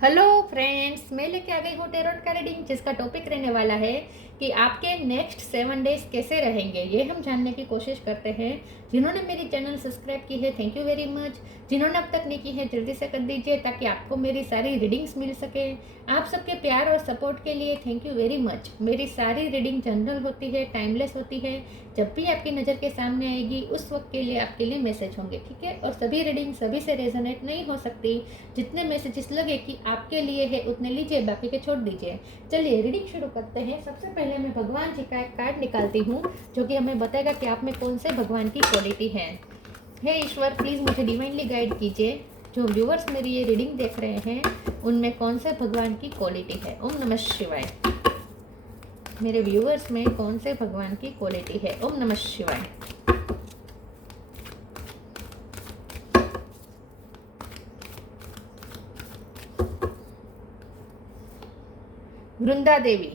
Hello friends, मैं लेके आ गई हूँ टेरोट का रीडिंग, जिसका टॉपिक रहने वाला है कि आपके नेक्स्ट 7 डेज कैसे रहेंगे। ये हम जानने की कोशिश करते हैं। जिन्होंने मेरी चैनल सब्सक्राइब की है, थैंक यू वेरी मच। जिन्होंने अब तक नहीं की है, जल्दी से कर दीजिए ताकि आपको मेरी सारी रीडिंग्स मिल सके। आप सबके प्यार और सपोर्ट के लिए थैंक यू वेरी मच। मेरी सारी रीडिंग जनरल होती है, टाइमलेस होती है। जब भी आपकी नज़र के सामने आएगी उस वक्त के लिए आपके लिए मैसेज होंगे, ठीक है। और सभी रीडिंग सभी से रेजोनेट नहीं हो सकती। जितने मैसेजेस लगे कि आपके लिए है उतने लीजिए, बाकी के छोड़ दीजिए। चलिए रीडिंग शुरू करते हैं। सबसे पहले मैं भगवान जी का एक कार्ड निकालती हूँ, जो कि हमें बताएगा कि आप में कौन से भगवान की क्वालिटी है। हे ईश्वर, प्लीज़ मुझे डिवाइनली गाइड कीजिए। जो व्यूअर्स मेरी ये रीडिंग देख रहे हैं उनमें कौन से भगवान की क्वालिटी है। ओम नमः शिवाय। मेरे व्यूअर्स में कौन से भगवान की क्वालिटी है। ओम नमः शिवाय। वृंदा देवी,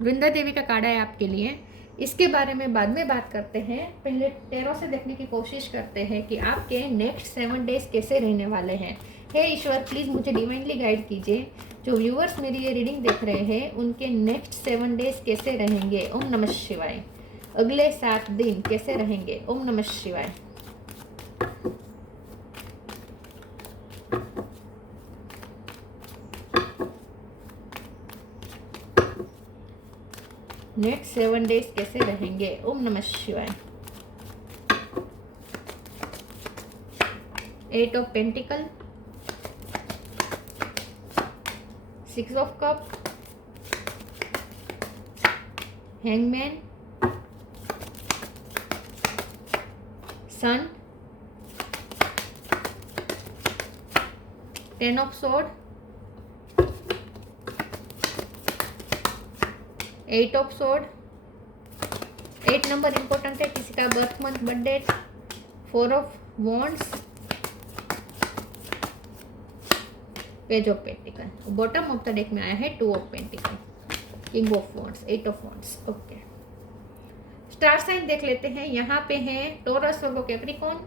वृंदा देवी का कार्ड है आपके लिए। इसके बारे में बाद में बात करते हैं। पहले टेरो से देखने की कोशिश करते हैं कि आपके नेक्स्ट 7 डेज कैसे रहने वाले हैं। हे ईश्वर, प्लीज़ मुझे डिवाइनली गाइड कीजिए। जो व्यूअर्स मेरी ये रीडिंग देख रहे हैं उनके नेक्स्ट 7 डेज कैसे रहेंगे। ओम नमः शिवाय। अगले 7 दिन कैसे रहेंगे। ओम नमः शिवाय। नेक्स्ट 7 डेज कैसे रहेंगे। ओम नमः शिवाय। 8 of pentacle, 6 of cup, hangman, sun, 10 of sword, 8 of sword. 8 number important है, किसी का birth month birth date. 4 of wands, page of pentacle. Bottom of the deck में आया है 2 of pentacle, king of wands, 8 of wands. Okay, star sign देख लेते हैं। यहाँ पे है Taurus, Virgo, Capricorn,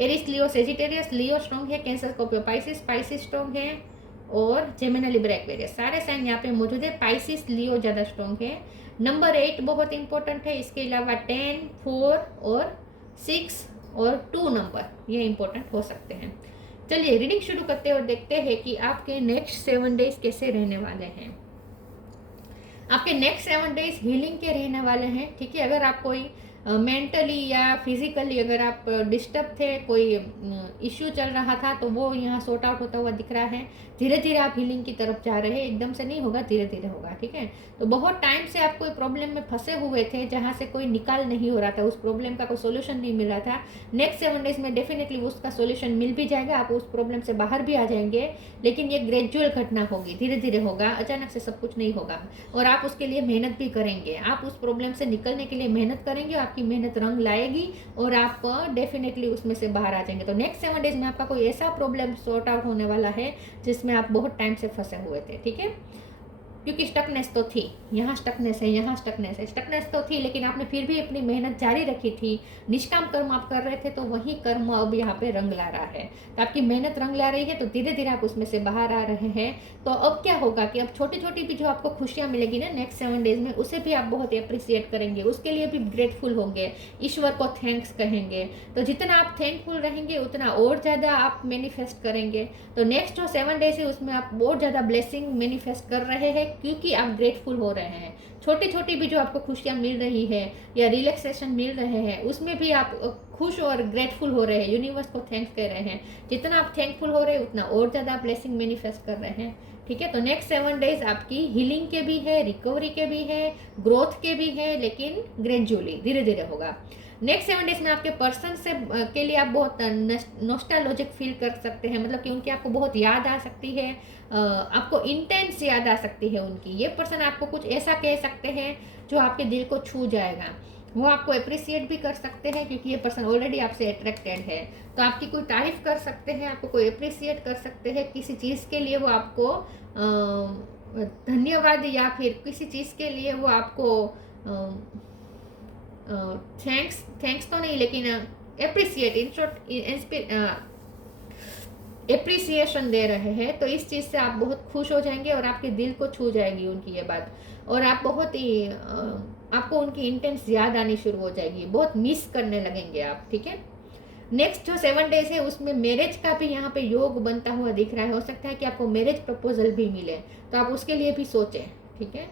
Aries, Leo, Sagittarius. Leo strong है, कैंसर, स्कॉर्पियो, पाइसिस स्ट्रॉन्ग है, और जेमिनी, लिब्रा, एक्वेरियस। सारे साइन यहाँ पे मौजूद है। पाइसिस, लियो ज़्यादा स्ट्रॉन्ग है। नंबर 8 बहुत इंपॉर्टेंट है। इसके अलावा 10, 4 और 6 और 2 नंबर ये इंपॉर्टेंट हो सकते हैं। चलिए रीडिंग शुरू करते हैं और देखते हैं कि आपके नेक्स्ट 7 डेज कैसे रहने वाले हैं। आपके नेक्स्ट 7 डेज हीलिंग के रहने वाले हैं, ठीक है। अगर आप कोई मेंटली या फिजिकली अगर आप डिस्टर्ब थे, कोई इश्यू चल रहा था, तो वो यहाँ सॉर्ट आउट होता हुआ दिख रहा है। धीरे धीरे आप हीलिंग की तरफ जा रहे हैं। एकदम से नहीं होगा, धीरे धीरे होगा, ठीक है। तो बहुत टाइम से आप कोई प्रॉब्लम में फंसे हुए थे जहाँ से कोई निकाल नहीं हो रहा था, उस प्रॉब्लम का कोई सोल्यूशन नहीं मिल रहा था। नेक्स्ट 7 डेज में डेफिनेटली उसका सोल्यूशन मिल भी जाएगा, आप उस प्रॉब्लम से बाहर भी आ जाएंगे। लेकिन ये ग्रेजुअल घटना होगी, धीरे धीरे होगा, अचानक से सब कुछ नहीं होगा। और आप उसके लिए मेहनत भी करेंगे। आप उस प्रॉब्लम से निकलने के लिए मेहनत करेंगे, आपकी मेहनत रंग लाएगी और आप डेफिनेटली उसमें से बाहर आ जाएंगे। तो नेक्स्ट 7 डेज में आपका कोई ऐसा प्रॉब्लम सॉर्ट आउट होने वाला है जिसमें आप बहुत टाइम से फंसे हुए थे, ठीक है। क्योंकि स्टकनेस तो थी, यहाँ स्टकनेस है, यहाँ स्टकनेस है। स्टकनेस तो थी लेकिन आपने फिर भी अपनी मेहनत जारी रखी थी। निष्काम कर्म आप कर रहे थे, तो वही कर्म अब यहाँ पे रंग ला रहा है। तो आपकी मेहनत रंग ला रही है, तो धीरे धीरे आप उसमें से बाहर आ रहे हैं। तो अब क्या होगा कि अब छोटी छोटी भी जो आपको खुशियाँ मिलेगी ना नेक्स्ट 7 डेज में, उसे भी आप बहुत अप्रिसिएट करेंगे, उसके लिए भी ग्रेटफुल होंगे, ईश्वर को थैंक्स कहेंगे। तो जितना आप थैंकफुल रहेंगे उतना और ज़्यादा आप मैनिफेस्ट करेंगे। तो नेक्स्ट जो 7 डेज है उसमें आप बहुत ज़्यादा ब्लेसिंग मैनिफेस्ट कर रहे हैं, क्योंकि आप ग्रेटफुल हो रहे हैं। छोटी छोटी भी जो आपको खुशियाँ मिल रही है या रिलैक्सेशन मिल रहे हैं, उसमें भी आप खुश और ग्रेटफुल हो रहे हैं, यूनिवर्स को थैंक्स कर रहे हैं। जितना आप थैंकफुल हो रहे हैं उतना और ज़्यादा ब्लेसिंग मैनिफेस्ट कर रहे हैं, ठीक है। तो नेक्स्ट 7 डेज आपकी हीलिंग के भी है, रिकवरी के भी है, ग्रोथ के भी है, लेकिन ग्रेजुअली धीरे धीरे होगा। नेक्स्ट 7 डेज में आपके पर्सन से के लिए आप बहुत नॉस्टैल्जिक फील कर सकते हैं, मतलब कि उनकी आपको बहुत याद आ सकती है, आपको इंटेंस याद आ सकती है उनकी। ये पर्सन आपको कुछ ऐसा कह सकते हैं जो आपके दिल को छू जाएगा। वो आपको अप्रिसिएट भी कर सकते हैं क्योंकि ये पर्सन ऑलरेडी आपसे अट्रैक्टेड है। तो आपकी कोई तारीफ कर सकते हैं, आपको कोई अप्रिसिएट कर सकते हैं किसी चीज़ के लिए, वो आपको धन्यवाद, या फिर किसी चीज़ के लिए वो आपको थैंक्स तो नहीं, लेकिन अप्रिसिएट इन शॉर्ट एप्रिसिएशन दे रहे हैं, तो इस चीज़ से आप बहुत खुश हो जाएंगे और आपके दिल को छू जाएगी उनकी ये बात, और आप बहुत ही आपको उनकी इंटेंस याद आनी शुरू हो जाएगी, बहुत मिस करने लगेंगे आप। ठीक है, नेक्स्ट जो 7 डेज है उसमें मैरिज का भी यहाँ पे योग बनता हुआ दिख रहा है। हो सकता है कि आपको मैरिज प्रपोजल भी मिले, तो आप उसके लिए भी सोचें। ठीक है,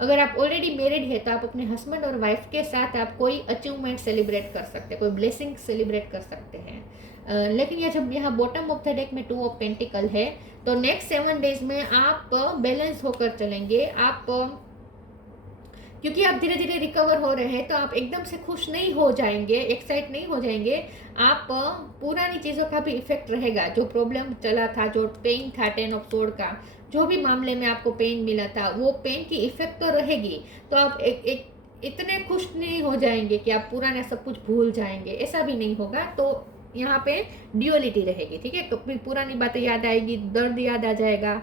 अगर आप ऑलरेडी मैरिड है तो आप अपने हस्बैंड और वाइफ के साथ आप कोई अचीवमेंट सेलिब्रेट कर सकते हैं, कोई ब्लेसिंग सेलिब्रेट कर सकते हैं। लेकिन ये जब यहाँ बॉटम ऑफ द डेक में 2 ऑफ पेंटिकल है, तो नेक्स्ट 7 डेज में आप बैलेंस होकर चलेंगे। आप क्योंकि आप धीरे धीरे रिकवर हो रहे हैं, तो आप एकदम से खुश नहीं हो जाएंगे, एक्साइट नहीं हो जाएंगे। आप पुरानी चीज़ों का भी इफेक्ट रहेगा, जो प्रॉब्लम चला था, जो पेन था 10 ऑफ सोर्ड का, जो भी मामले में आपको पेन मिला था, वो पेन की इफेक्ट तो रहेगी। तो आप एक इतने खुश नहीं हो जाएंगे कि आप पुराना सब कुछ भूल जाएंगे, ऐसा भी नहीं होगा। तो यहाँ पे ड्यूअलिटी रहेगी। ठीक है, तो फिर पुरानी बातें याद आएगी, दर्द याद आ जाएगा,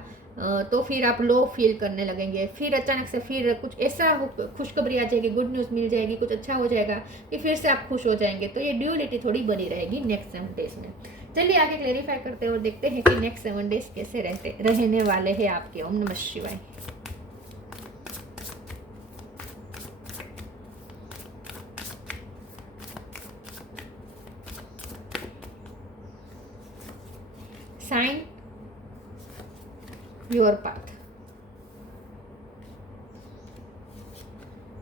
तो फिर आप लो फील करने लगेंगे। फिर अचानक से फिर कुछ ऐसा खुशखबरी आ जाएगी, गुड न्यूज़ मिल जाएगी, कुछ अच्छा हो जाएगा कि फिर से आप खुश हो जाएंगे। तो ये ड्यूअलिटी थोड़ी बनी रहेगी नेक्स्ट 7 डेज में। चलिए आगे क्लेरिफाई करते हैं और देखते हैं कि नेक्स्ट 7 डेज कैसे रहने वाले हैं आपके। ओम नमः शिवाय। Sign your path.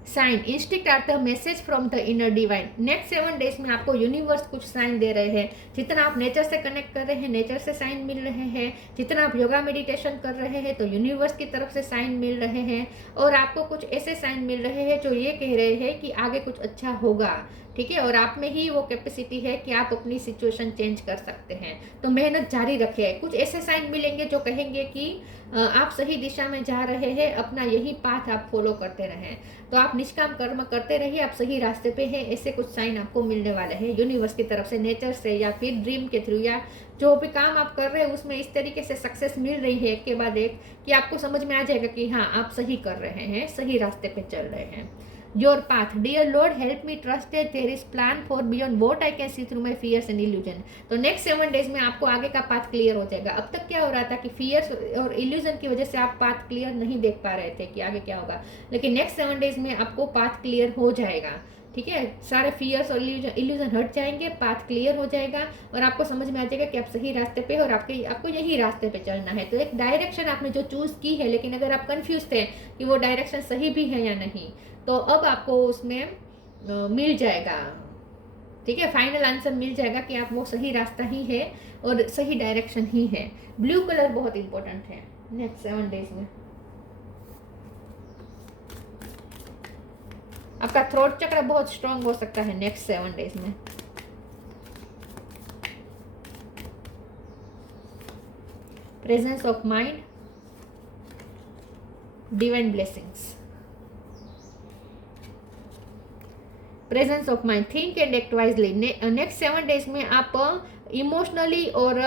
Sign instinct are the message from the inner divine. Next 7 days में आपको यूनिवर्स कुछ साइन दे रहे हैं। जितना आप नेचर से कनेक्ट कर रहे हैं, नेचर से साइन मिल रहे हैं। जितना आप योगा मेडिटेशन कर रहे हैं, तो यूनिवर्स की तरफ से साइन मिल रहे हैं। और आपको कुछ ऐसे साइन मिल रहे हैं जो ये कह रहे हैं कि आगे कुछ अच्छा होगा। ठीक है, और आप में ही वो कैपेसिटी है कि आप अपनी सिचुएशन चेंज कर सकते हैं। तो मेहनत जारी रखें। कुछ ऐसे साइन मिलेंगे जो कहेंगे कि आप सही दिशा में जा रहे हैं, अपना यही पाथ आप फॉलो करते रहें। तो आप निष्काम कर्म करते रहिए, आप सही रास्ते पे हैं। ऐसे कुछ साइन आपको मिलने वाले हैं यूनिवर्स की तरफ से, नेचर से, या फिर ड्रीम के थ्रू, या जो भी काम आप कर रहे हैं उसमें इस तरीके से सक्सेस मिल रही है एक के बाद एक कि आपको समझ में आ जाएगा कि हाँ आप सही कर रहे हैं, सही रास्ते पे चल रहे हैं। Your path. Dear Lord help me trust that there is plan for beyond what I can see through my fears and illusion. तो नेक्स्ट 7 डेज में आपको आगे का पाथ क्लियर हो जाएगा। अब तक क्या हो रहा था कि फियर्स और इल्यूजन की वजह से आप पाथ क्लियर नहीं देख पा रहे थे कि आगे क्या होगा, लेकिन नेक्स्ट 7 डेज में आपको पाथ क्लियर हो जाएगा। ठीक है, सारे फियर्स और इल्यूजन हट जाएंगे, पाथ क्लियर हो जाएगा और आपको समझ में आ जाएगा कि आप सही रास्ते पे हो और आपको यही रास्ते पे चलना है। तो एक डायरेक्शन आपने जो चूज की है, लेकिन अगर आप कंफ्यूज थे कि वो डायरेक्शन सही भी है या नहीं, तो अब आपको उसमें मिल जाएगा। ठीक है, फाइनल आंसर मिल जाएगा कि आप वो सही रास्ता ही है और सही डायरेक्शन ही है। ब्लू कलर बहुत इंपॉर्टेंट है नेक्स्ट 7 डेज में। आपका थ्रोट चक्र बहुत स्ट्रांग हो सकता है नेक्स्ट 7 डेज में। Presence of mind, divine blessings. Presence of mind, think and act wisely. Next 7 days में आप इमोशनली और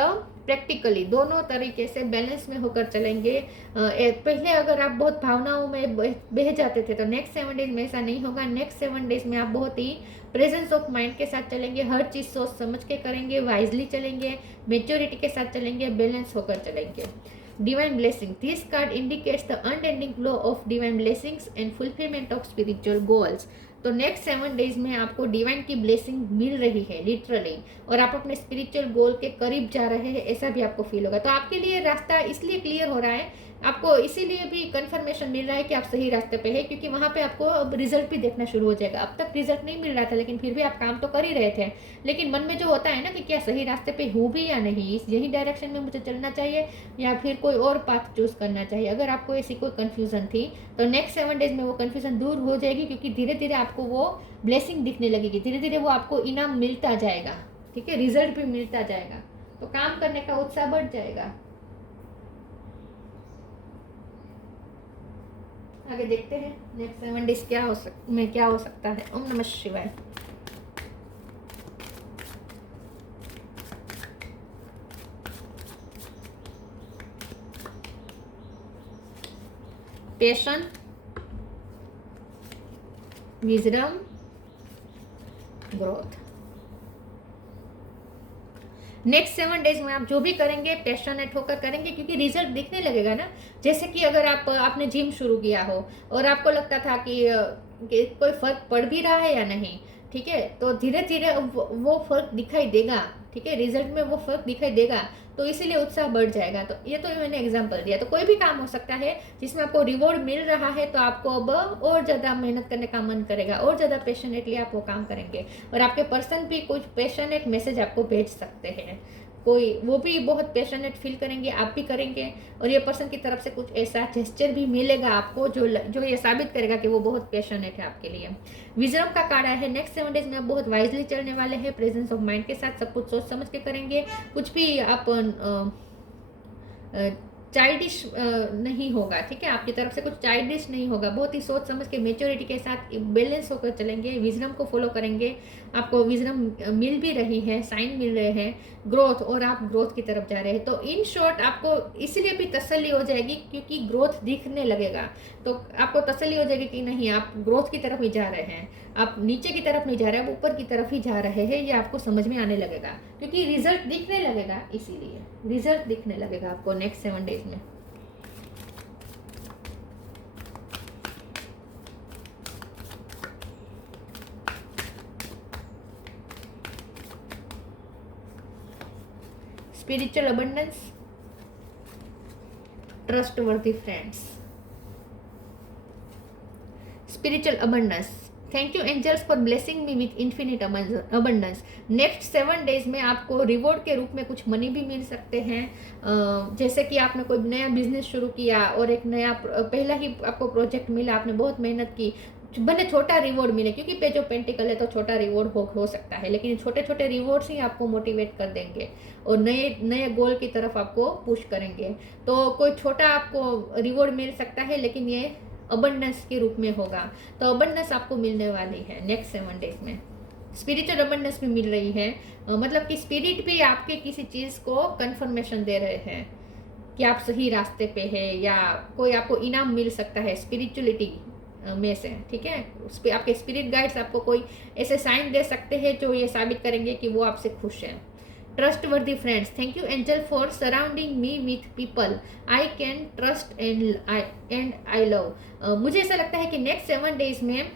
प्रैक्टिकली दोनों तरीके से बैलेंस में होकर चलेंगे। पहले अगर आप बहुत भावनाओं में बह जाते थे, तो नेक्स्ट 7 डेज में ऐसा नहीं होगा। नेक्स्ट 7 डेज में आप बहुत ही प्रेजेंस ऑफ माइंड के साथ चलेंगे, हर चीज़ सोच समझ के करेंगे, वाइजली चलेंगे, मेच्योरिटी के साथ चलेंगे, बैलेंस होकर चलेंगे। Divine blessing, this card indicates the unending flow of divine blessings and fulfilment of spiritual goals. तो नेक्स्ट 7 डेज में आपको डिवाइन की ब्लेसिंग मिल रही है लिटरली, और आप अपने स्पिरिचुअल गोल के करीब जा रहे हैं, ऐसा भी आपको फील होगा। तो आपके लिए रास्ता इसलिए क्लियर हो रहा है, आपको इसीलिए भी कंफर्मेशन मिल रहा है कि आप सही रास्ते पे हैं, क्योंकि वहाँ पे आपको अब रिजल्ट भी देखना शुरू हो जाएगा। अब तक रिजल्ट नहीं मिल रहा था, लेकिन फिर भी आप काम तो कर ही रहे थे, लेकिन मन में जो होता है ना कि क्या सही रास्ते पे हूँ भी या नहीं, यही डायरेक्शन में मुझे चलना चाहिए या फिर कोई और पाथ चूज करना चाहिए। अगर आपको ऐसी कोई कन्फ्यूजन थी, तो नेक्स्ट 7 डेज में वो कन्फ्यूजन दूर हो जाएगी, क्योंकि धीरे धीरे आपको वो ब्लेसिंग दिखने लगेगी, धीरे धीरे वो आपको इनाम मिलता जाएगा। ठीक है, रिजल्ट भी मिलता जाएगा, तो काम करने का उत्साह बढ़ जाएगा। आगे देखते हैं नेक्स्ट 7 डेज क्या हो सकता है। ओम नमः शिवाय। पेशन, विजडम, ग्रोथ। नेक्स्ट 7 डेज में आप जो भी करेंगे पैशनेट होकर करेंगे, क्योंकि रिजल्ट दिखने लगेगा ना। जैसे कि अगर आपने जिम शुरू किया हो और आपको लगता था कि कोई फर्क पड़ भी रहा है या नहीं, ठीक है, तो धीरे धीरे वो फर्क दिखाई देगा, ठीक है, रिजल्ट में वो फर्क दिखाई देगा, तो इसीलिए उत्साह बढ़ जाएगा। तो ये तो मैंने एग्जांपल दिया। तो कोई भी काम हो सकता है जिसमें आपको रिवॉर्ड मिल रहा है, तो आपको अब और ज़्यादा मेहनत करने का मन करेगा, और ज़्यादा पैशनेटली आप वो काम करेंगे। और आपके पर्सन भी कुछ पैशनेट मैसेज आपको भेज सकते हैं, कोई वो भी बहुत पैशनेट फील करेंगे, आप भी करेंगे, और ये पर्सन की तरफ से कुछ ऐसा जेस्चर भी मिलेगा आपको जो ये साबित करेगा कि वो बहुत पैशनेट है आपके लिए। विजडम का कार्ड आया है। नेक्स्ट 7 डेज में आप बहुत वाइजली चलने वाले हैं, प्रेजेंस ऑफ माइंड के साथ सब कुछ सोच समझ के करेंगे। कुछ भी आप चाइल्डिश नहीं होगा, ठीक है, आपकी तरफ से कुछ चाइल्डिश नहीं होगा, बहुत ही सोच समझ के मेच्योरिटी के साथ बैलेंस होकर चलेंगे, विजडम को फॉलो करेंगे। आपको विजडम मिल भी रही है, साइन मिल रहे हैं ग्रोथ, और आप ग्रोथ की तरफ जा रहे हैं। तो इन शॉर्ट आपको इसलिए भी तसल्ली हो जाएगी क्योंकि ग्रोथ दिखने लगेगा, तो आपको तसल्ली हो जाएगी कि नहीं, आप ग्रोथ की तरफ ही जा रहे हैं, आप नीचे की तरफ नहीं जा रहे, आप ऊपर की तरफ ही जा रहे हैं। ये आपको समझ में आने लगेगा क्योंकि रिजल्ट दिखने लगेगा, इसीलिए रिजल्ट दिखने लगेगा आपको नेक्स्ट 7 डेज में। Spiritual abundance, trustworthy friends, spiritual abundance. Thank you angels for blessing me with infinite abundance. Next 7 days में आपको रिवॉर्ड के रूप में कुछ मनी भी मिल सकते हैं। जैसे कि आपने कोई नया बिजनेस शुरू किया और एक नया पहला ही आपको प्रोजेक्ट मिला, आपने बहुत मेहनत की, भले छोटा रिवॉर्ड मिले, क्योंकि पेज ऑफ पेंटिकल है तो छोटा रिवॉर्ड हो सकता है, लेकिन छोटे छोटे रिवॉर्ड्स ही आपको मोटिवेट कर देंगे और नए नए गोल की तरफ आपको पुश करेंगे। तो कोई छोटा आपको रिवॉर्ड मिल सकता है, लेकिन ये अबंडेंस के रूप में होगा। तो अबंडेंस आपको मिलने वाली है नेक्स्ट 7 डेज में। स्पिरिचुअल अबंडेंस भी मिल रही है, मतलब कि स्पिरिट भी आपके किसी चीज़ को कंफर्मेशन दे रहे हैं कि आप सही रास्ते पे है, या कोई आपको इनाम मिल सकता है स्पिरिचुअलिटी में से, ठीक है। आपके स्पिरिट गाइड्स आपको कोई ऐसे साइन दे सकते हैं जो ये साबित करेंगे कि वो आपसे खुश हैं। Trustworthy friends, thank you angel for surrounding me with people I can trust and I love. मुझे ऐसा लगता है कि नेक्स्ट 7 डेज में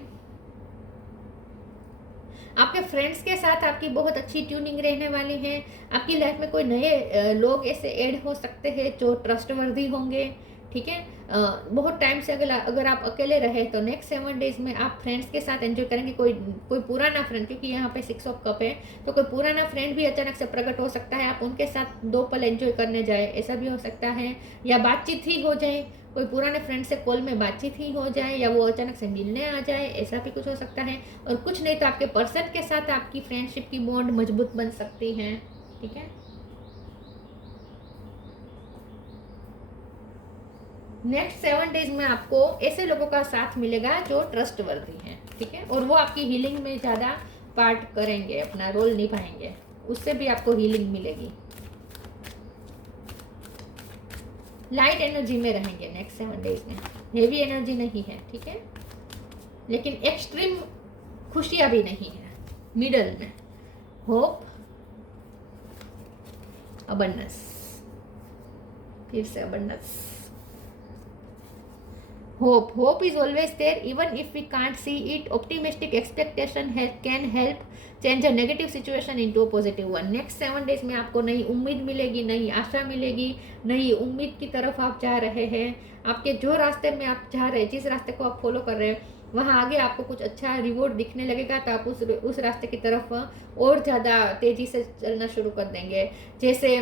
आपके फ्रेंड्स के साथ आपकी बहुत अच्छी ट्यूनिंग रहने वाली है। आपकी लाइफ में कोई नए लोग ऐसे ऐड हो सकते हैं जो ट्रस्टवर्दी होंगे, ठीक है। बहुत टाइम से अगर आप अकेले रहे तो नेक्स्ट 7 डेज में आप फ्रेंड्स के साथ एंजॉय करेंगे। कोई पुराना फ्रेंड, क्योंकि यहाँ पे 6 ऑफ कप है, तो कोई पुराना फ्रेंड भी अचानक से प्रकट हो सकता है, आप उनके साथ 2 पल एंजॉय करने जाए, ऐसा भी हो सकता है। या बातचीत ही हो जाए, कोई पुराने फ्रेंड से कॉल में बातचीत ही हो जाए, या वो अचानक से मिलने आ जाए, ऐसा भी कुछ हो सकता है। और कुछ नहीं तो आपके पर्सन के साथ आपकी फ्रेंडशिप की बॉन्ड मजबूत बन सकती है, ठीक है। नेक्स्ट 7 डेज में आपको ऐसे लोगों का साथ मिलेगा जो ट्रस्टवर्दी हैं, ठीक है, और वो आपकी हीलिंग में ज़्यादा पार्ट करेंगे, अपना रोल निभाएंगे, उससे भी आपको हीलिंग मिलेगी। लाइट एनर्जी में रहेंगे नेक्स्ट 7 डेज में, हेवी एनर्जी नहीं है, ठीक है, लेकिन एक्सट्रीम खुशियाँ भी नहीं है, मिडल में होप, अबंडेंस, फिर से abundance. Hope is always there even if we can't see it. Optimistic expectation can help change a negative situation into a positive one. Next 7 days में आपको नई उम्मीद मिलेगी, नई आशा मिलेगी, नई उम्मीद की तरफ आप जा रहे हैं। आपके जो रास्ते में आप जा रहे हैं, जिस रास्ते को आप फॉलो कर रहे हैं, वहाँ आगे आपको कुछ अच्छा रिवॉर्ड दिखने लगेगा, तो आप उस रास्ते की तरफ और ज़्यादा तेज़ी से चलना शुरू कर देंगे। जैसे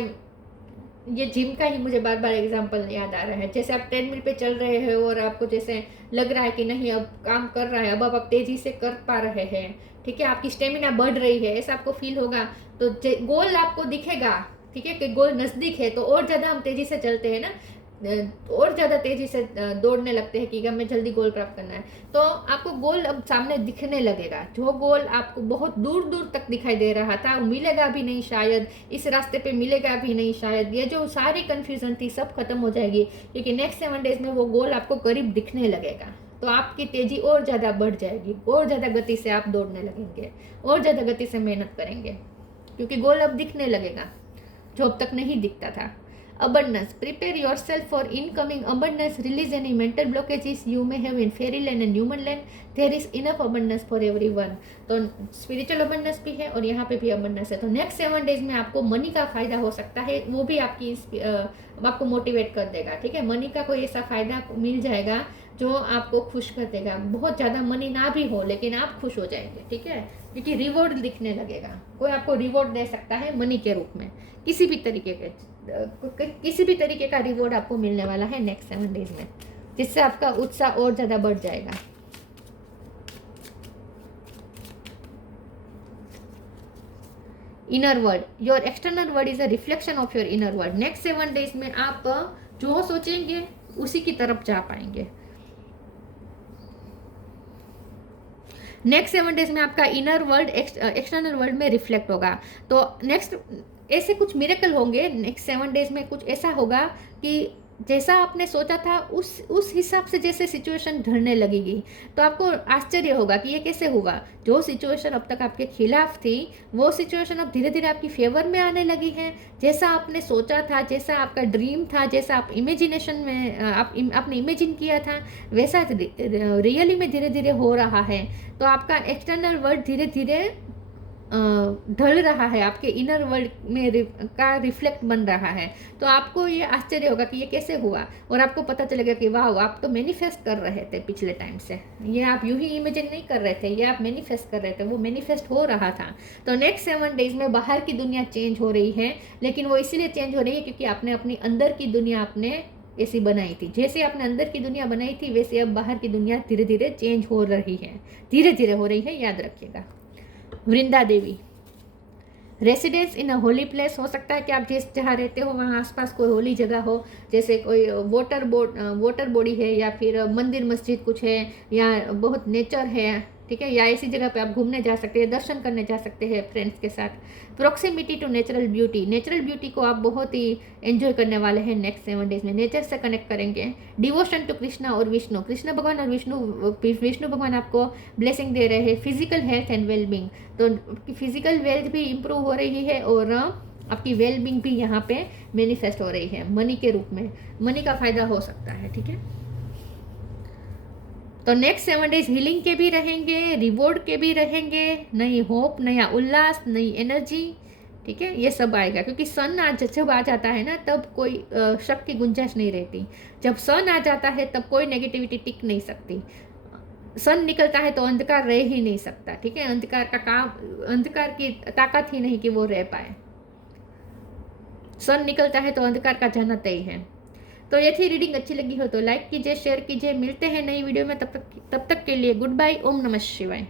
ये जिम का ही मुझे बार बार एग्जांपल याद आ रहा है। जैसे आप ट्रेडमिल पे चल रहे हैं और आपको जैसे लग रहा है कि नहीं अब काम कर रहा है, अब आप तेज़ी से कर पा रहे हैं, ठीक है, आपकी स्टेमिना बढ़ रही है, ऐसा आपको फील होगा, तो गोल आपको दिखेगा, ठीक है, कि गोल नज़दीक है, तो और ज़्यादा हम तेज़ी से चलते हैं ना, और ज़्यादा तेज़ी से दौड़ने लगते हैं कि हमें जल्दी गोल प्राप्त करना है। तो आपको गोल अब सामने दिखने लगेगा। जो गोल आपको बहुत दूर दूर तक दिखाई दे रहा था, वो मिलेगा भी नहीं शायद, इस रास्ते पे मिलेगा भी नहीं शायद, ये जो सारी कन्फ्यूज़न थी सब खत्म हो जाएगी, क्योंकि नेक्स्ट 7 डेज में वो गोल आपको करीब दिखने लगेगा। तो आपकी तेज़ी और ज़्यादा बढ़ जाएगी, और ज़्यादा गति से आप दौड़ने लगेंगे, और ज़्यादा गति से मेहनत करेंगे, क्योंकि गोल अब दिखने लगेगा। जो अब तक नहीं दिखता था। abundance, prepare yourself for incoming abundance, release any mental blockages you may have in fairyland and human land, there is enough abundance for everyone। तो स्पिरिचुअल abundance भी है और यहाँ पे भी abundance है। तो नेक्स्ट 7 डेज में आपको मनी का फायदा हो सकता है, वो भी आपको मोटिवेट कर देगा, ठीक है। मनी का कोई ऐसा फायदा मिल जाएगा जो आपको खुश कर देगा। बहुत ज़्यादा मनी ना भी हो लेकिन आप खुश हो जाएंगे, ठीक है, क्योंकि रिवॉर्ड दिखने लगेगा। कोई आपको रिवॉर्ड दे सकता है मनी के रूप में, किसी भी तरीके का रिवॉर्ड आपको मिलने वाला है नेक्स्ट 7 डेज में, जिससे आपका उत्साह और ज़्यादा बढ़ जाएगा। Inner world, your external world is a reflection of your inner world. Next 7 days में आप जो सोचेंगे उसी की तरफ जा पाएंगे। नेक्स्ट 7 डेज में आपका इनर वर्ल्ड एक्सटर्नल वर्ल्ड में रिफ्लेक्ट होगा। तो नेक्स्ट ऐसे कुछ मिरेकल होंगे नेक्स्ट 7 डेज में। कुछ ऐसा होगा कि जैसा आपने सोचा था उस हिसाब से जैसे सिचुएशन ढलने लगेगी, तो आपको आश्चर्य होगा कि ये कैसे हुआ। जो सिचुएशन अब तक आपके खिलाफ थी वो सिचुएशन अब धीरे धीरे आपकी फेवर में आने लगी है। जैसा आपने सोचा था, जैसा आपका ड्रीम था, जैसा आप इमेजिनेशन में आपने इमेजिन किया था, वैसा रियली में धीरे धीरे हो रहा है। तो आपका एक्सटर्नल वर्ल्ड धीरे धीरे ढल रहा है, आपके इनर वर्ल्ड में का रिफ्लेक्ट बन रहा है। तो आपको ये आश्चर्य होगा कि ये कैसे हुआ, और आपको पता चलेगा कि वाह, आप तो मैनिफेस्ट कर रहे थे पिछले टाइम से। ये आप यूं ही इमेजिन नहीं कर रहे थे, ये आप मैनिफेस्ट कर रहे थे, वो मैनिफेस्ट हो रहा था। तो नेक्स्ट 7 डेज में बाहर की दुनिया चेंज हो रही है, लेकिन वो इसीलिए चेंज हो रही है क्योंकि आपने अपनी अंदर की दुनिया आपने ऐसी बनाई थी। जैसे आपने अंदर की दुनिया बनाई थी वैसे अब बाहर की दुनिया धीरे धीरे चेंज हो रही है, धीरे धीरे हो रही है, याद रखिएगा। Vrinda Devi, residence in a holy place, हो सकता है कि आप जिस जहाँ रहते हो वहाँ आसपास कोई होली जगह हो, जैसे कोई वाटर बॉडी है, या फिर मंदिर मस्जिद कुछ है, या बहुत नेचर है, ठीक है, या ऐसी जगह पे आप घूमने जा सकते हैं, दर्शन करने जा सकते हैं फ्रेंड्स के साथ। Proximity to natural beauty, natural beauty को आप बहुत ही एंजॉय करने वाले हैं नेक्स्ट 7 डेज में, नेचर से कनेक्ट करेंगे। डिवोशन टू कृष्णा और विष्णु, कृष्ण भगवान और विष्णु भगवान आपको ब्लेसिंग दे रहे हैं। फिजिकल हेल्थ एंड वेलबींग, तो फिजिकल वेल्थ भी इम्प्रूव हो रही है और आपकी वेलबींग भी यहाँ पे मैनिफेस्ट हो रही है मनी के रूप में, मनी का फायदा हो सकता है, ठीक है। तो नेक्स्ट 7 डेज हीलिंग के भी रहेंगे, रिवॉर्ड के भी रहेंगे, नई होप, नया उल्लास, नई एनर्जी, ठीक है, ये सब आएगा। क्योंकि सन आज जब आ जाता है ना, तब कोई शक की गुंजाइश नहीं रहती। जब सन आ जाता है तब कोई नेगेटिविटी टिक नहीं सकती। सन निकलता है तो अंधकार रह ही नहीं सकता, ठीक है। अंधकार की ताकत ही नहीं कि वो रह पाए। सन निकलता है तो अंधकार का जाना तय है। तो ये थी रीडिंग, अच्छी लगी हो तो लाइक कीजिए, शेयर कीजिए। मिलते हैं नई वीडियो में, तब तक के लिए गुड बाय। ओम नमः शिवाय।